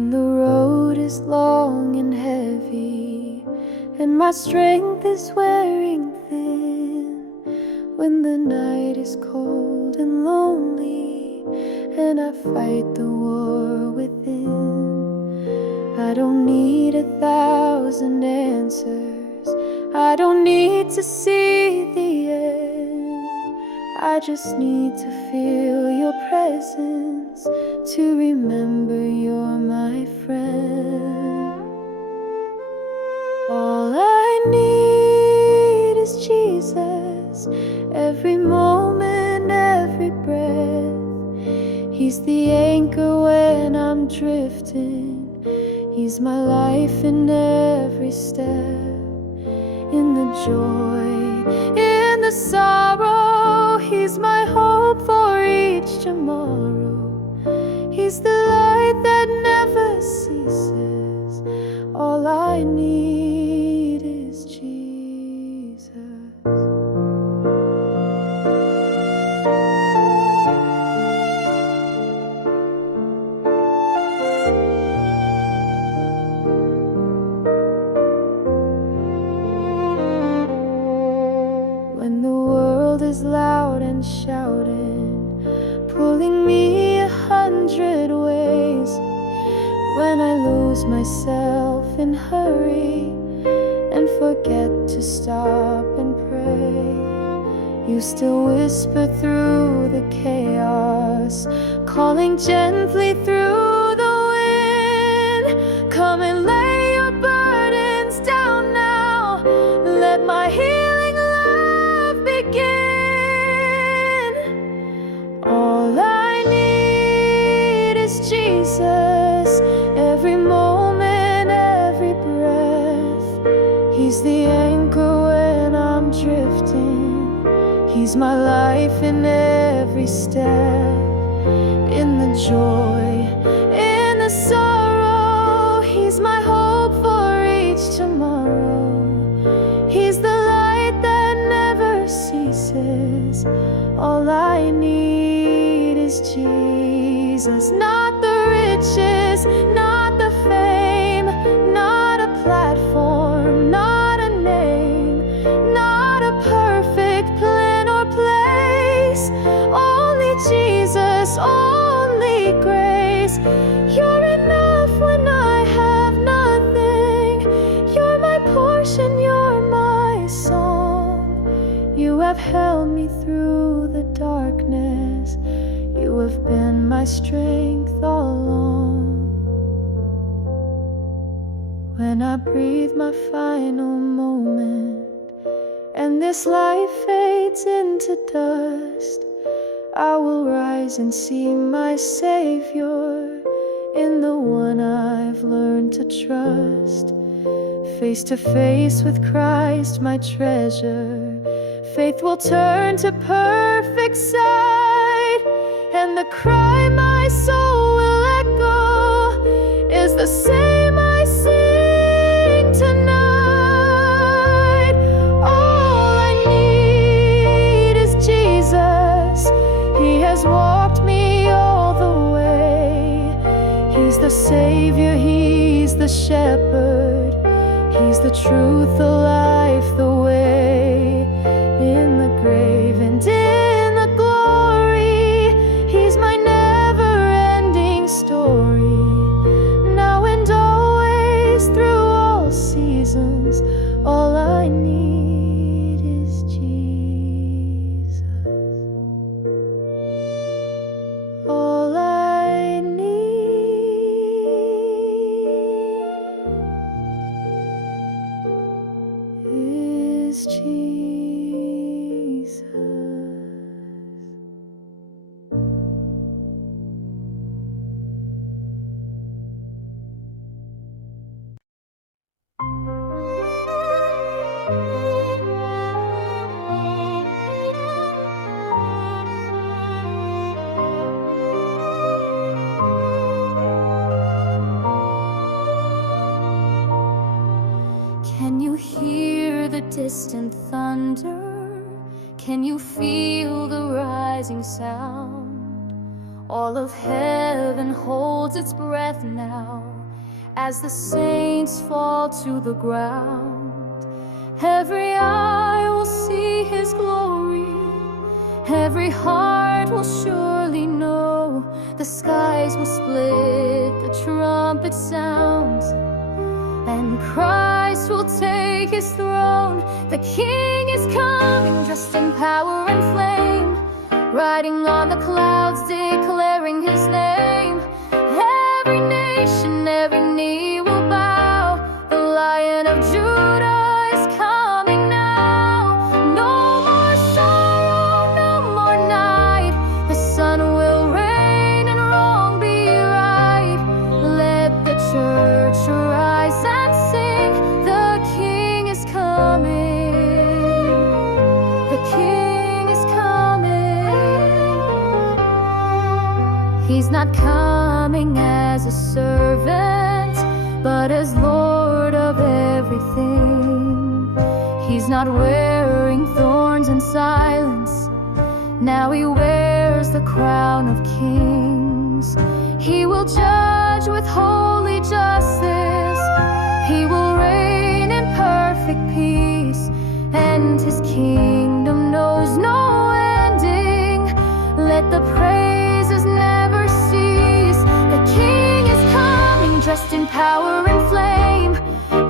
When the road is long and heavy, and my strength is wearing thin, when the night is cold and lonely, and I fight the war within, I don't need 1,000 answers, I don't need to see the end. I just need to feel your presence, to remember you're my friend. All I need is Jesus, every moment, every breath. He's the anchor when I'm drifting, He's my life in every step. In the joy, in the sorrow, He's my hope for each tomorrow. He's the light that never ceases. All I need is Jesus. When the world is loud and shouting, pulling me 100 ways, when I lose myself in hurry and forget to stop and pray, you still whisper through the chaos, calling gently through the wind. Come and lay your burdens down now, let my healing love begin. All I need is Jesus, every moment, every breath. He's the anchor when I'm drifting, He's my life in every step. In the joy, in the sorrow, He's my hope for each tomorrow. He's the light that never ceases. All I need is Jesus, not the riches, not the fame, not a platform, not a name, not a perfect plan or place. Only Jesus, only grace. You're enough when I have nothing. You're my portion, you're my song. You have held me through the darkness. You have been my strength all along. When I breathe my final moment and this life fades into dust, I will rise and see my Savior in the one I've learned to trust. Face to face with Christ, my treasure, faith will turn to perfect sight, and the cry my soul will echo is the same I sing tonight. All I need is Jesus. He has walked me all the way. He's the Savior, He's the Shepherd, He's the truth, the life, the way. In the grave and in the glory, He's my never-ending story. Now and always, through all seasons, all I need is Jesus. All I need is Jesus. Can you hear the distant thunder? Can you feel the rising sound? All of heaven holds its breath now as the saints fall to the ground. Every eye will see His glory, every heart will surely know. The skies will split, the trumpet sounds, and Christ will take His throne. The King is coming, dressed in power and flame, riding on the clouds, declaring His name. Every nation, every knee will bow. The Lion of Judah is coming now. No more sorrow, no more night. The sun will reign and wrong be right. Let the church arise and sing. The King is coming. The King is coming. He's not coming as a servant, but as Lord of everything. He's not wearing thorns in silence. Now He wears the crown of kings. He will judge with holy justice. He will reign in perfect peace, and His kingdom knows no ending. Let the praises never cease. The King is coming, dressed in power and flame,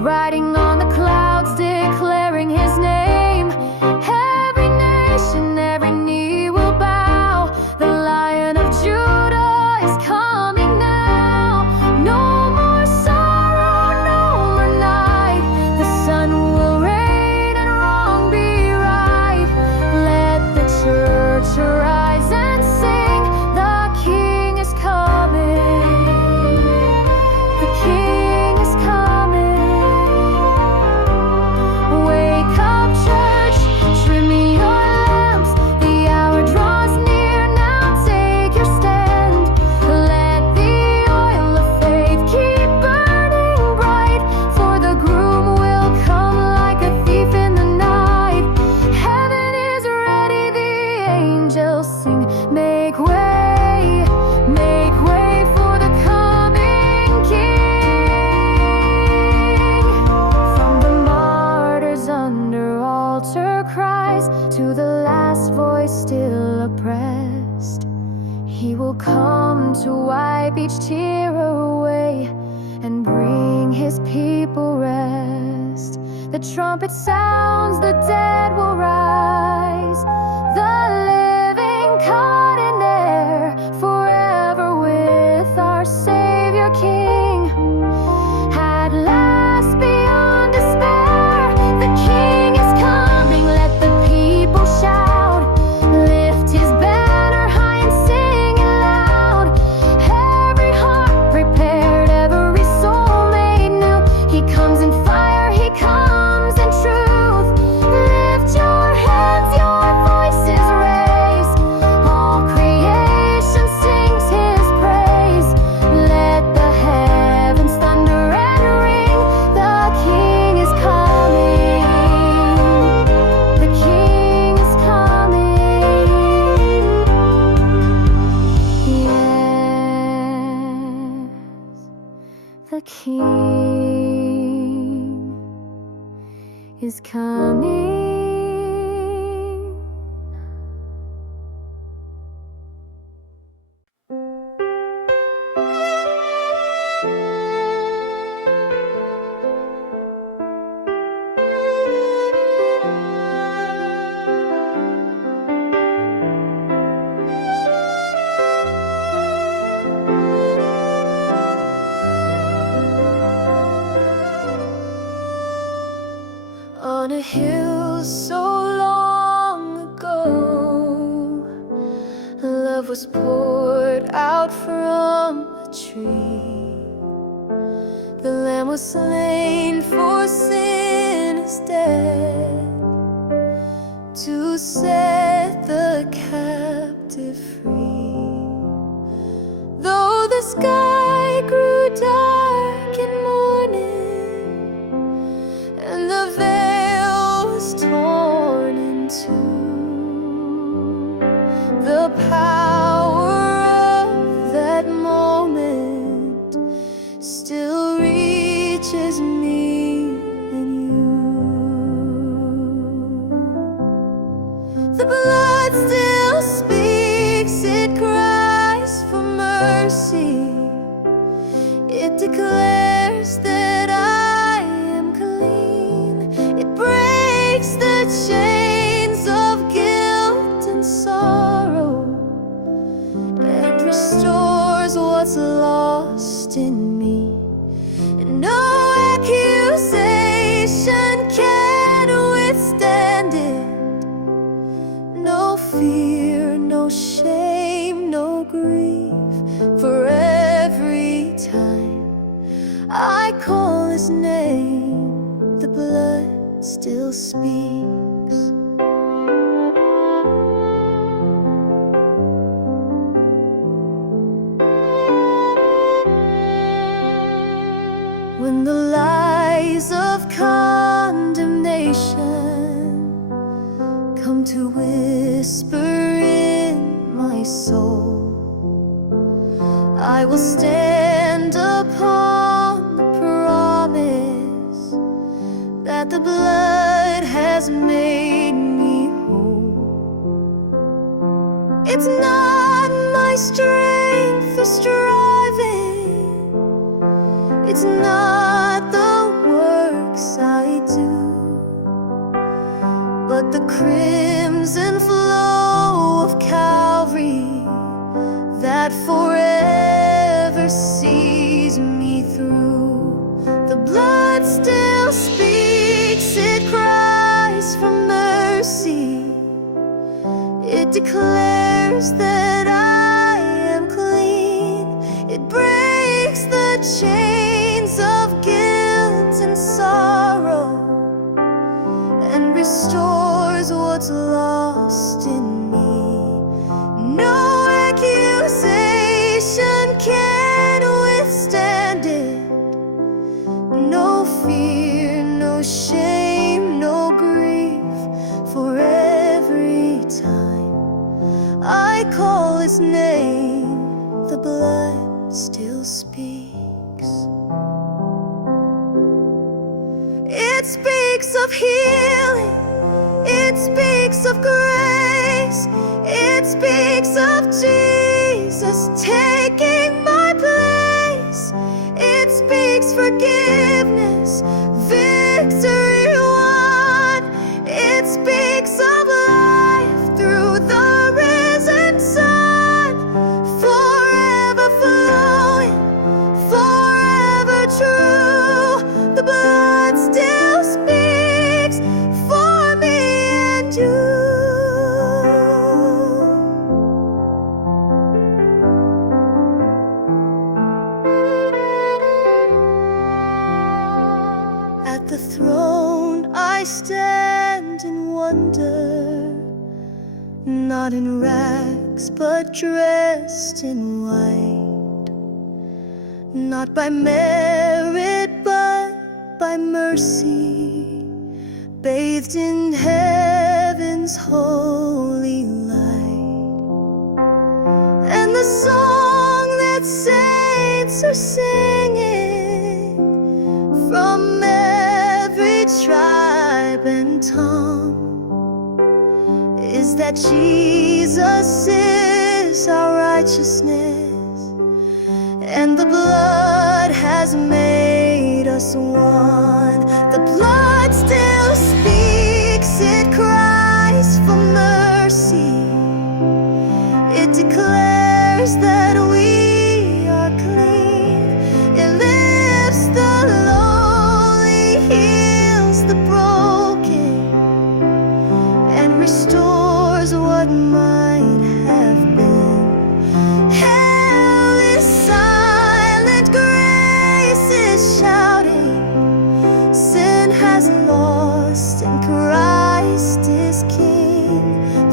riding on the clouds, declaring His name. Every nation, every knee will bow. The Lion of Judah is coming now. No more sorrow, no more night. The sun will reign and wrong be right. Let the church arise and sing. The King is coming. The King is coming. Wake up, church, trim your lamps. The hour draws near, now take your stand. Let the oil of faith keep burning bright, for the groom will come like a thief in the night. Heaven is ready, the angels sing. Make way for the coming King. From the martyrs under altar cries to the last voice still oppressed, He will come to wipe each tear away and bring His people rest. The trumpet sounds, the dead will rise, the living caught in air, forever with our Savior King. At last, beyond despair, the King is coming. Let the people shout, lift His banner high and sing it loud. Every heart prepared, every soul made new. He comes in fire, He comes in truth. Lift your hands, your voices raise. All creation sings His praise. Let the heavens thunder and ring. The King is coming. The King is coming. Yes, the King is coming. On a hill so long ago, love was poured out from a tree. The Lamb was slain for sinners dead, to set the captive free. Though the sky grew dark in morning, and the veil was torn in two, the power of that moment still reaches It declares that I am clean. It breaks the chains of guilt and sorrow and restores what's lost in me. And no accusation can withstand it. No fear, no shame, no grief. For every time I call His name, the blood still speaks. When the lies of condemnation come to whisper in my soul, I will stand upon the promise that the blood has made me whole. It's not my strength or striving, it's not the works I do, but the crimson flow of Calvary that forever sees me through. The blood still speaks, it cries for mercy. It declares that I am clean. It breaks the chains of guilt and sorrow and restores what's lost in me. No accusation can withstand it. No fear, no shame, no grief. For every time I call His name, the blood still speaks. It speaks of healing, it speaks of grace, it speaks of Jesus taking my place. It speaks forgiveness, victory won. It speaks of life through the risen Son, forever flowing, forever true. The blood still speaks for me and you. At the throne I stand in wonder, not in rags but dressed in white, not by merit but by mercy, bathed in heaven's holy light. And the song that saints are singing from every tribe and tongue is that Jesus is our righteousness, and the blood has made us one. The blood still speaks, it cries for mercy. It declares that we are clean. It lifts the lowly, heals the broken, and restores what might have been. Hell is silent, grace is shouting. Sin has lost and Christ is King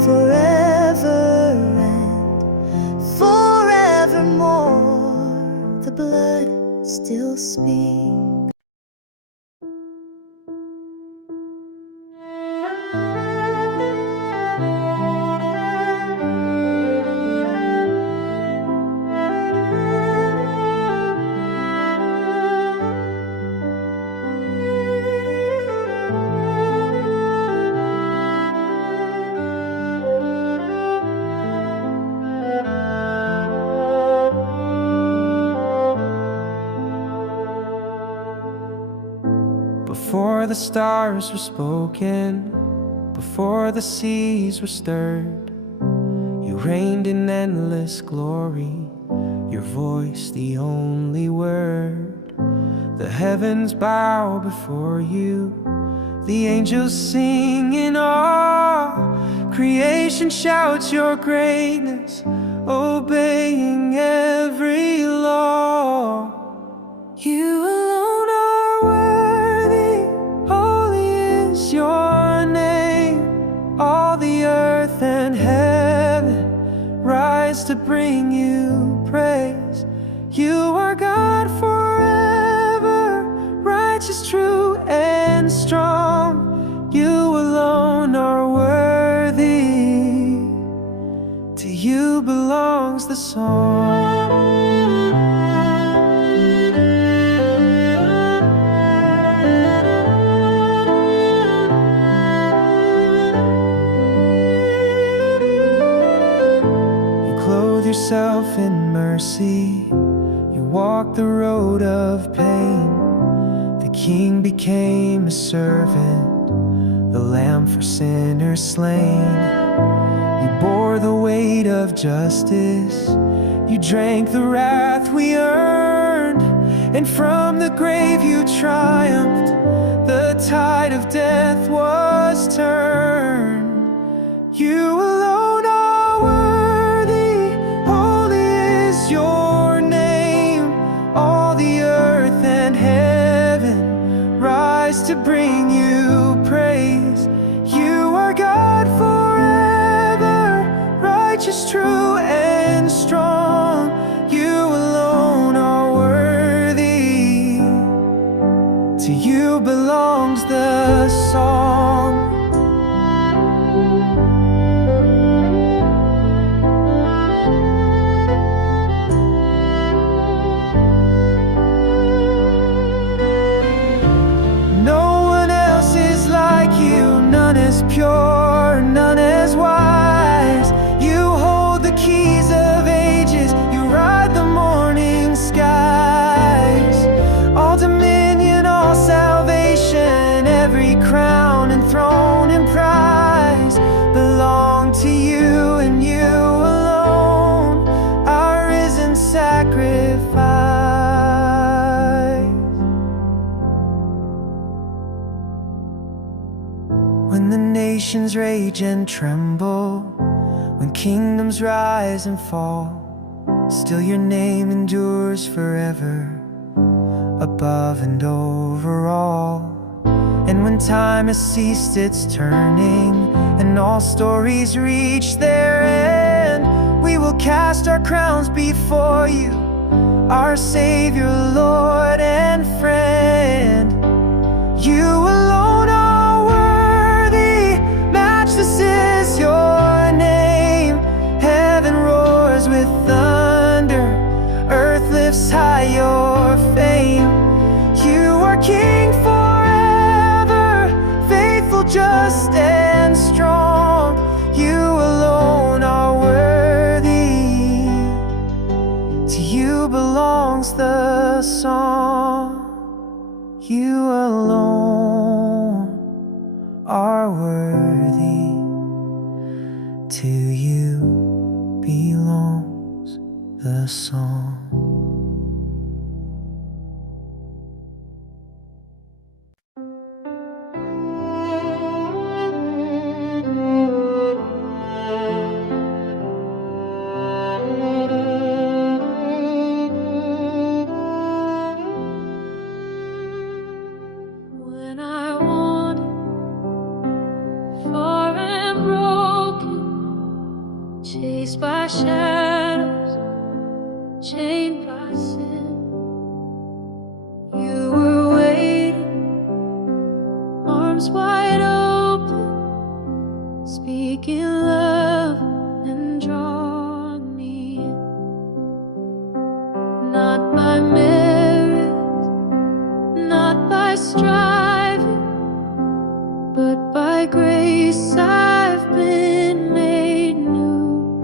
forever and forevermore. The blood still speaks. Before the stars were spoken, before the seas were stirred, you reigned in endless glory, your voice the only word. The heavens bow before you, the angels sing in awe. Creation shouts your greatness, obeying every law. You alone are worthy, holy is your name. All the earth and heaven rise to bring you praise. You are God forever, righteous, true, and strong. You alone are worthy, to you belongs the song. Yourself in mercy, you walked the road of pain. The King became a servant, the Lamb for sinners slain. You bore the weight of justice, you drank the wrath we earned, and from the grave you triumphed, the tide of death was turned. You alone are worthy, holy is your name. All the earth and heaven rise to bring you praise. You are God forever, righteous, true, and strong. You alone are worthy, to you belongs the song. Pure, none as wise. You hold the keys of ages, you ride the morning skies. All dominion, all salvation, every crown and throne and prize belong to you and you alone, our risen sacrifice. When the nations rage and tremble, when kingdoms rise and fall, still your name endures forever, above and over all. And when time has ceased its turning, and all stories reach their end, we will cast our crowns before you, our Savior, Lord, and friend. You alone are this is your name. Heaven roars with thunder, earth lifts high your fame. You are King forever, faithful, just, and strong. You alone are worthy, to you belongs the song. You alone are worthy, to you belongs the song. When I wander far and broken, chased by shadows, chained by sin, you were waiting, arms wide open, speaking love and drawing me in. Not by merit, not by striving, but by grace I've been made new.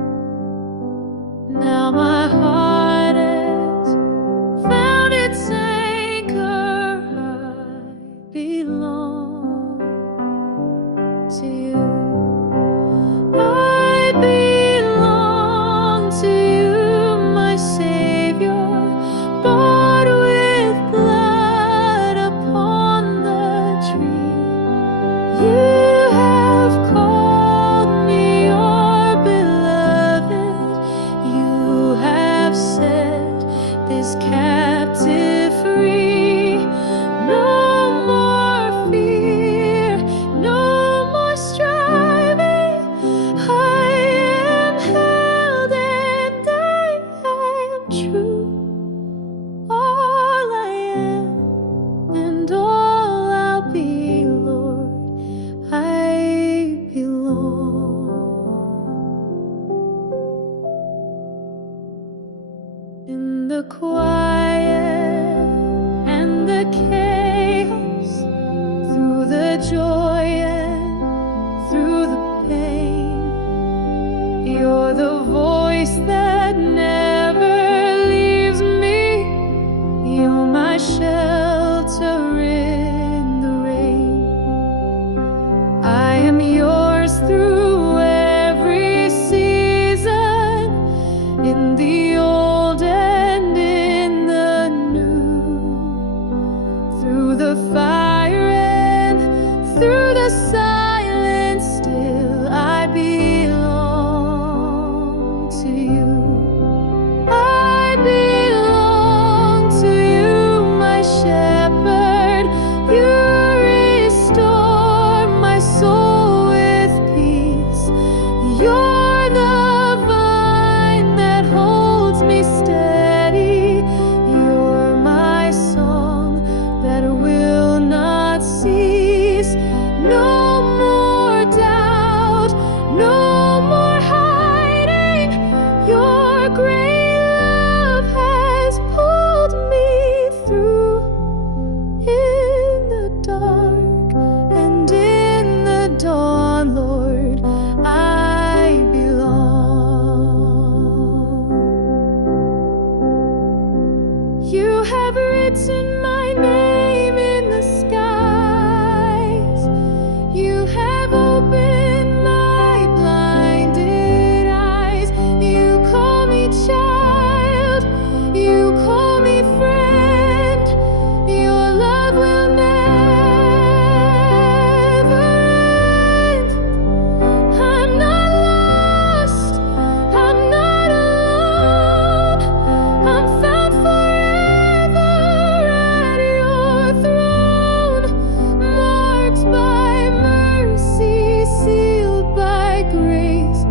my shelter in the rain. I am yours through every season, in the old and in the new, through the fire and through the silence. Still I belong to you. I belong to you, my shepherd. You restore my soul with peace. You're the vine that holds me steady. You're my song that will not cease. No more doubt, no more hiding. Your great love has pulled me through. In the dark and in the dawn, Lord, I belong. You have written my name in the skies. You have opened my blinded eyes. You call me child, you call me friend. Your love will never end. I'm not lost, I'm not alone. I'm found forever at your throne, marked by mercy, sealed by grace,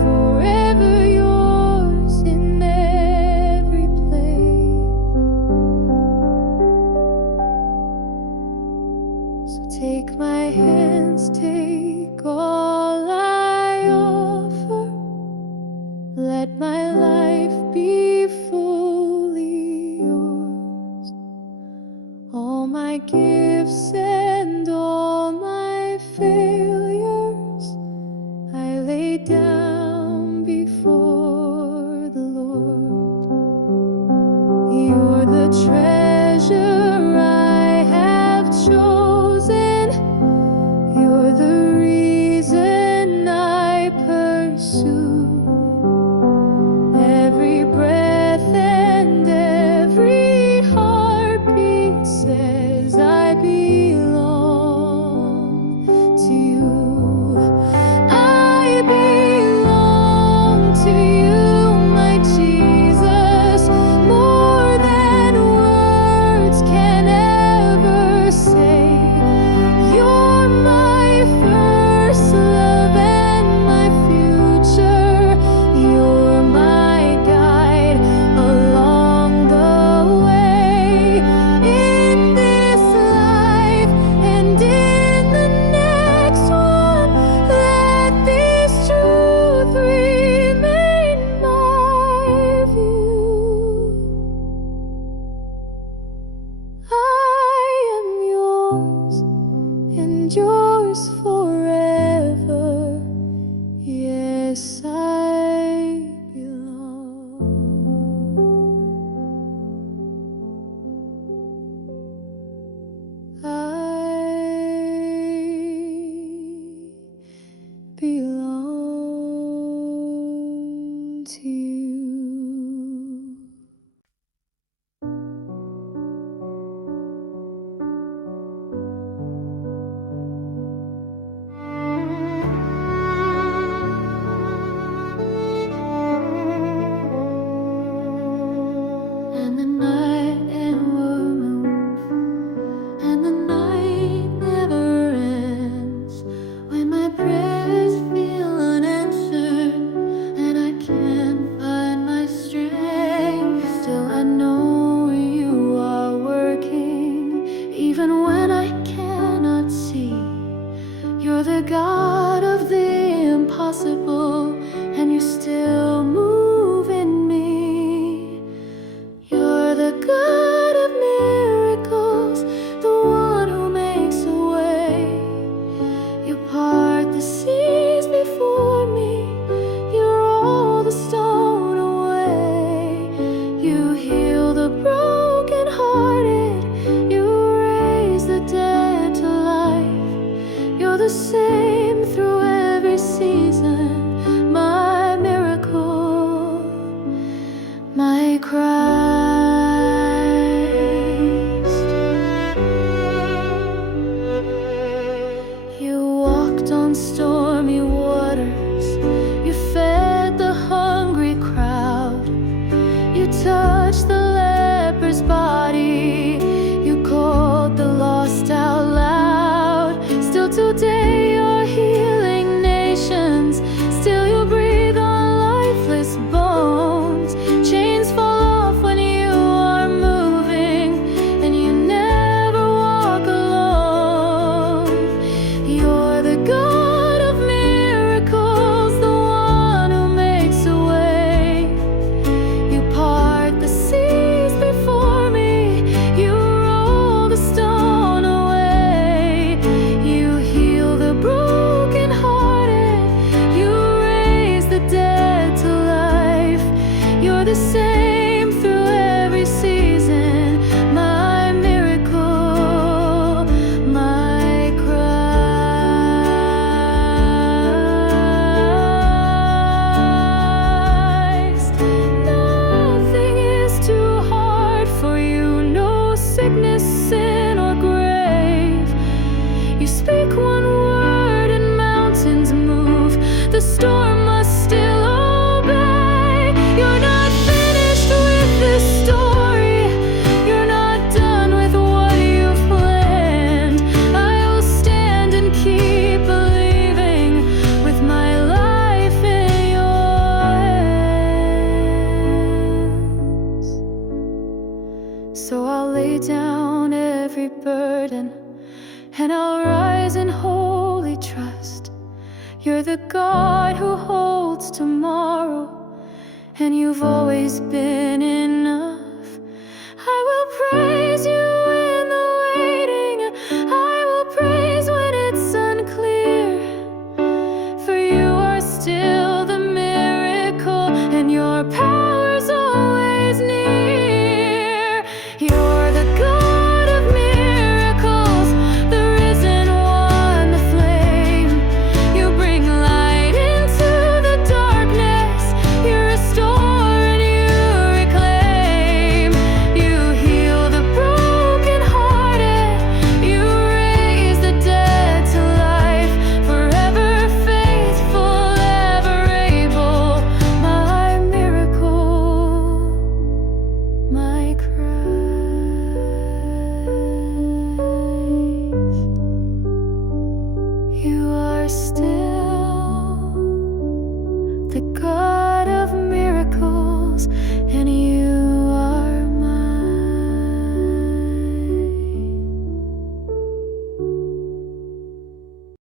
forever yours in every place. So take my hands, take all I offer. Let my life be fully yours. All my gifts and all my failures I lay down before the Lord. You're the treasure I have chosen. You're the reason I pursue. Every breath and every heartbeat says I belong to you. I belong to you, my Jesus, more than words can ever say. You're my first love and my future. You're my guide along the way. In this life and in the next one, let this truth remain my view. I am yours and yours forever. Yes, I belong. I belong to you. body. You called the lost out loud. Still today you're healing nations. Still you breathe on lifeless bones. Chains fall off when you are moving, and you never walk alone. You're the God of miracles, the one who makes a way. You part the seas before me. You roll the stone away. You heal the brokenhearted. You raise the dead to life. You're the same through every season. My miracle, my Christ. Nothing is too hard for you. No sickness, sin, or grave. You speak one word and mountains move. The storm must still obey. You're not finished with this story. You're not done with what you've planned. I will stand and keep believing with my life in your hands. So I'll lay down every burden, and I'll rise in holy trust. You're the God who holds tomorrow, and you've always been enough.